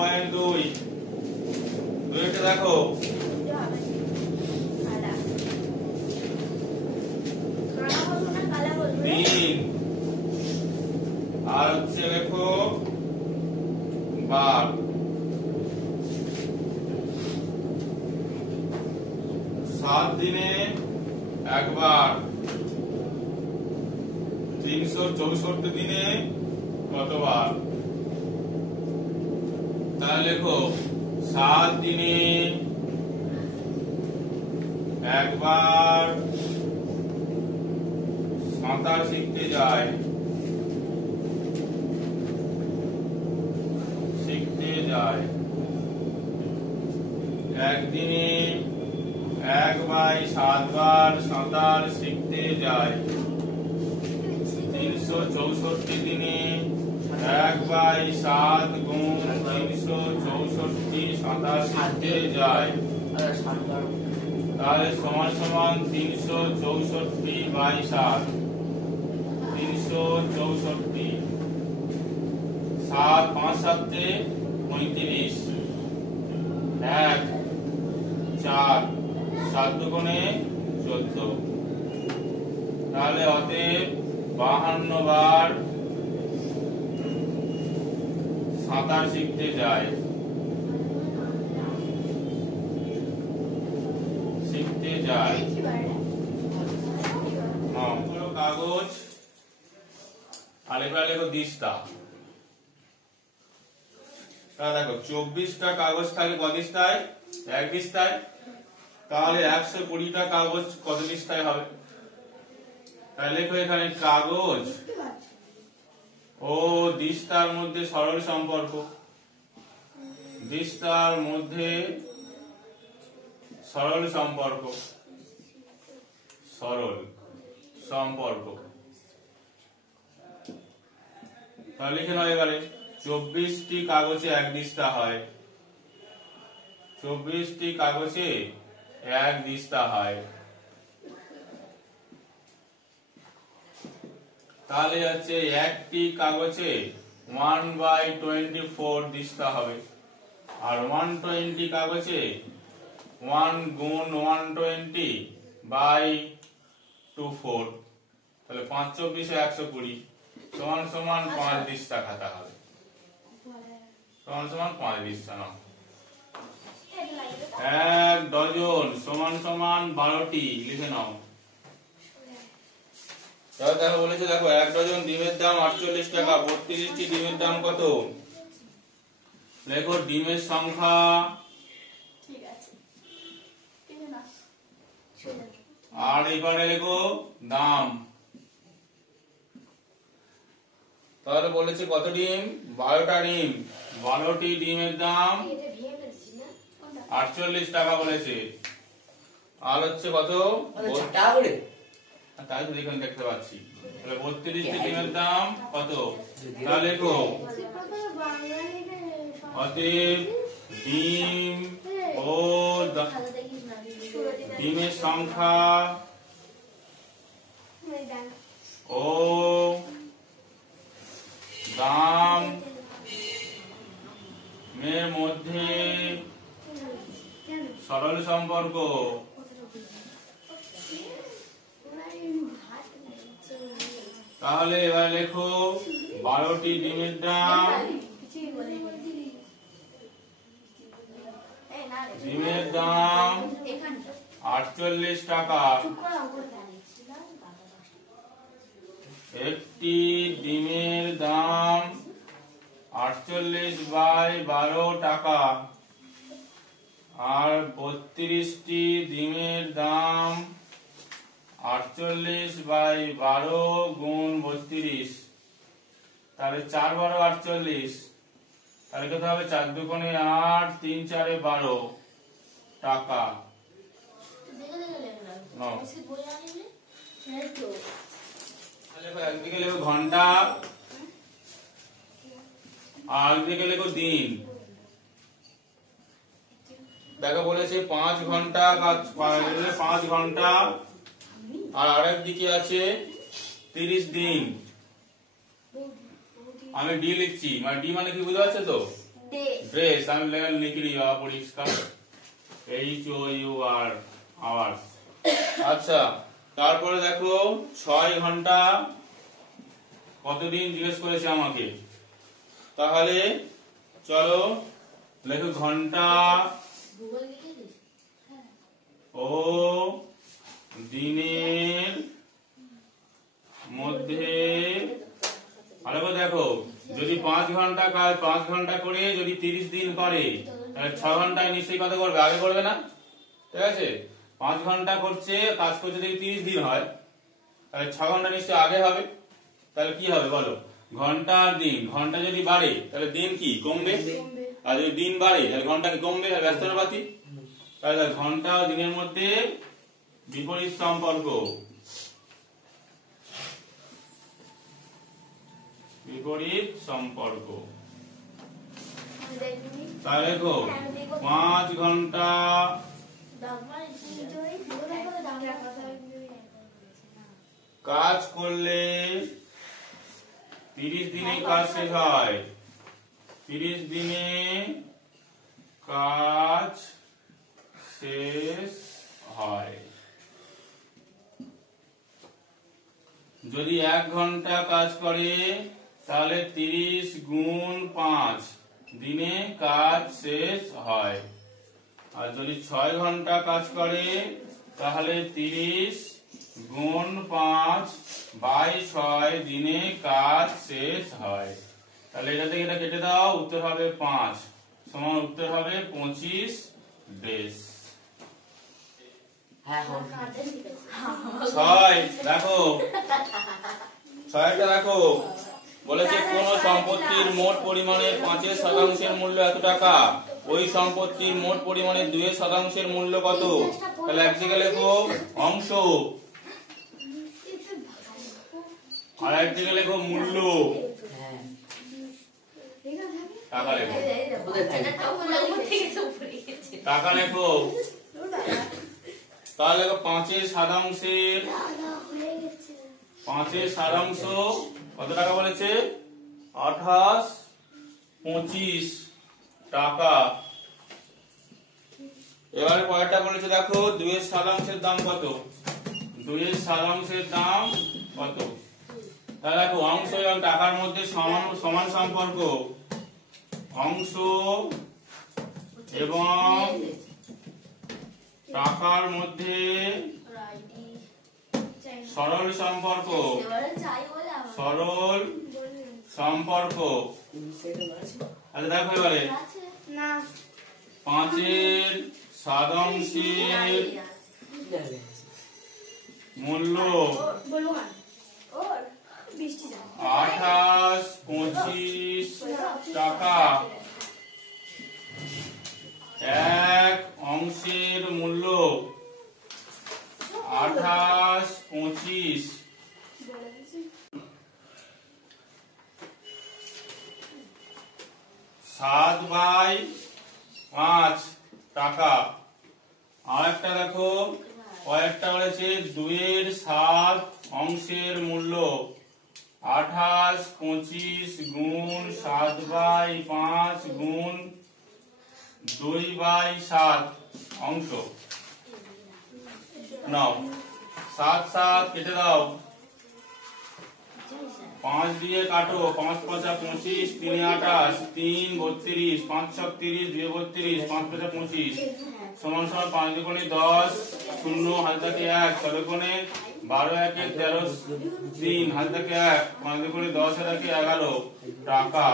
1.2 দুইটা দেখো তিন আর হচ্ছে দেখো বার 7 দিনে একবার 364 দিনে কতবার তাহলে লেখো 7 দিনে একবার সাঁতার শিখতে যায় একদিনে 1/7 বার সাঁতার শিখতে যায় 364 দিনে 1/7 গুণ 364 সাঁতার শিখতে যায় তাহলে সমান সমান 364/7 364 7 5 7 35 1 4 7 দুগুণে 14 তাহলে অতএব 52 বার সাঁতার শিখতে যায় কাগজ আর এবার লেখো দিস্তা দেখো 24টা কাগজ থাকে কত দিস্তায় 1 দিস্তায় তাহলে 120টা কাগজ কত দিস্তায় হবে তাহলে লেখো এখানে কাগজ ও দিস্তার মধ্যে সরল সম্পর্ক তাহলে লিখে নাও এবারে 24টি কাগজে 1 দিস্তা হয় 24টি কাগজে 1 দিস্তা হয় তাহলে হচ্ছে একটি কাগজে 1/24 দিস্তা হবে আর 120 কাগজে 1 গুণ 120/24 তাহলে 5 24 120 সমান সমান 5 দিস্তা খাতা হবে সমান সমান 5 দিস্তা নাও 1 ডজন সমান সমান 12টি লিখে নাও তাহলে দেখো বলেছে দেখো 1 ডজন ডিমের দাম 48 টাকা 32টি ডিমের দাম কত লেখো ডিমের সংখ্যা ঠিক আছে আর এবারে লেখো দাম তাহলে বলেছে কত ডিম 12টা ডিম 12টি ডিমের দাম 48 টাকা বলেছে আর হচ্ছে কত টাকা করে তাই তো এখানে দেখতে পাচ্ছি তাহলে 32টি ডিমের দাম কত তাহলে লেখো অতএব ডিম ও ডিমের সংখ্যা ও দাম এর মধ্যে সরল সম্পর্ক তাহলে এবার লেখো 12টি ডিমের দাম ডিমের দাম 48 টাকা একটি ডিমের দাম 48/12 টাকা আর 32টি ডিমের দাম 48/12 গুণ 32 তাহলে 4 12 48 তাহলে কত হবে 4 দুগুণে 8 3 4 12 টাকা একদিকে লেখো ঘন্টা আর একদিকে লেখো দিন দেখো বলেছে 5 ঘন্টা 5 ঘন্টা আর আরেক দিকে আছে 30 দিন আমি ডি লিখছি মানে ডি মানে কি বুঝতে পারছো তো ড্রেস আমি লিখে দিই পরিষ্কার HOUR আওয়ার্স। আচ্ছা তারপরে দেখো 6 ঘন্টা কতদিন জিজ্ঞেস করেছে আমাকে, তাহলে চলো লেখো ঘন্টা ও দিনের মধ্যে। ভালো করে দেখো, যদি 5 ঘন্টা কাজ 5 ঘন্টা করে যদি 30 দিন করে তাহলে 6 ঘন্টায় নিশ্চয়ই কত করবে, আগে করবে না? ঠিক আছে, 5 ঘন্টা করছে কাজ করছে যদি 30 দিন হয় তাহলে 6 ঘন্টা নিশ্চয়ই আগে হবে। তাহলে কি হবে বলো, ঘন্টা আর দিন, ঘন্টা যদি বাড়ে তাহলে দিন কি কমবে, আর যদি দিন বাড়ে তাহলে ঘন্টা কি কমবে, ব্যস্তানুপাতিক। তাহলে ঘন্টা ও দিনের মধ্যে বিপরীত সম্পর্ক, বিপরীত সম্পর্ক। তাহলে দেখো 5 ঘন্টা কাজ করলে 30 দিনে কাজ শেষ হয়, 30 দিনে কাজ শেষ হয়। যদি 1 ঘন্টা কাজ করে তাহলে 30 গুণ 5 দিনে কাজ শেষ হয়। আর যদি 6 ঘন্টা কাজ করে তাহলে 30 গুণ 5 বাই 6 দিনে কাজ শেষ হয়। তাহলে এটা থেকে এটা কেটে দাও, উত্তর হবে 5 সমান উত্তর হবে 25 ডেজ। 6 দেখো, 6টা দেখো বলেছে কোন সম্পত্তির মোট পরিমাণের 5% মূল্য এত টাকা, ওই সম্পত্তির মোট পরিমাণের 2% মূল্য কত। তাহলে এক জায়গায় লেখো অংশ আর এক জায়গায় লেখো মূল্য, টাকা লেখো, টাকা লেখো। তাহলে 5-এর সাতাংশের 5-এর সারাংশ কত টাকা বলেছে, 28-25 টাকা। এবারে পরেরটা বলেছে দেখো 2-এর সাতাংশের দাম কত, 2-এর সাতাংশের দাম কত। তাহলে দেখো অংশ এবং টাকার মধ্যে সমান সমান সম্পর্ক, অংশ এবং টাকার মধ্যে সরল সম্পর্ক, সরল সম্পর্ক। আচ্ছা দেখো এবারে 5-এর সাতাংশের মূল্য 28-25 টাকা, 1 অংশের মূল্য 28-25, 7/5 টাকা। আর একটা দেখো কয়েকটা বলেছে 2-এর 7 অংশের মূল্য 28-25 গুণ 7/5 গুণ 2/7 অংশ। নাও 7 কেটে দাও, 5 দিয়ে কাটো, 5-5-25, 3-28, 3-32, 5-6-30, 2-32, 5-5-25 সমান সমান 5-2 10, 0 হাতে থাকে 1, 6-1 12, 1 13, 3 হাতে থাকে 1, 5-2 10 হাতে থাকে 11 টাকা।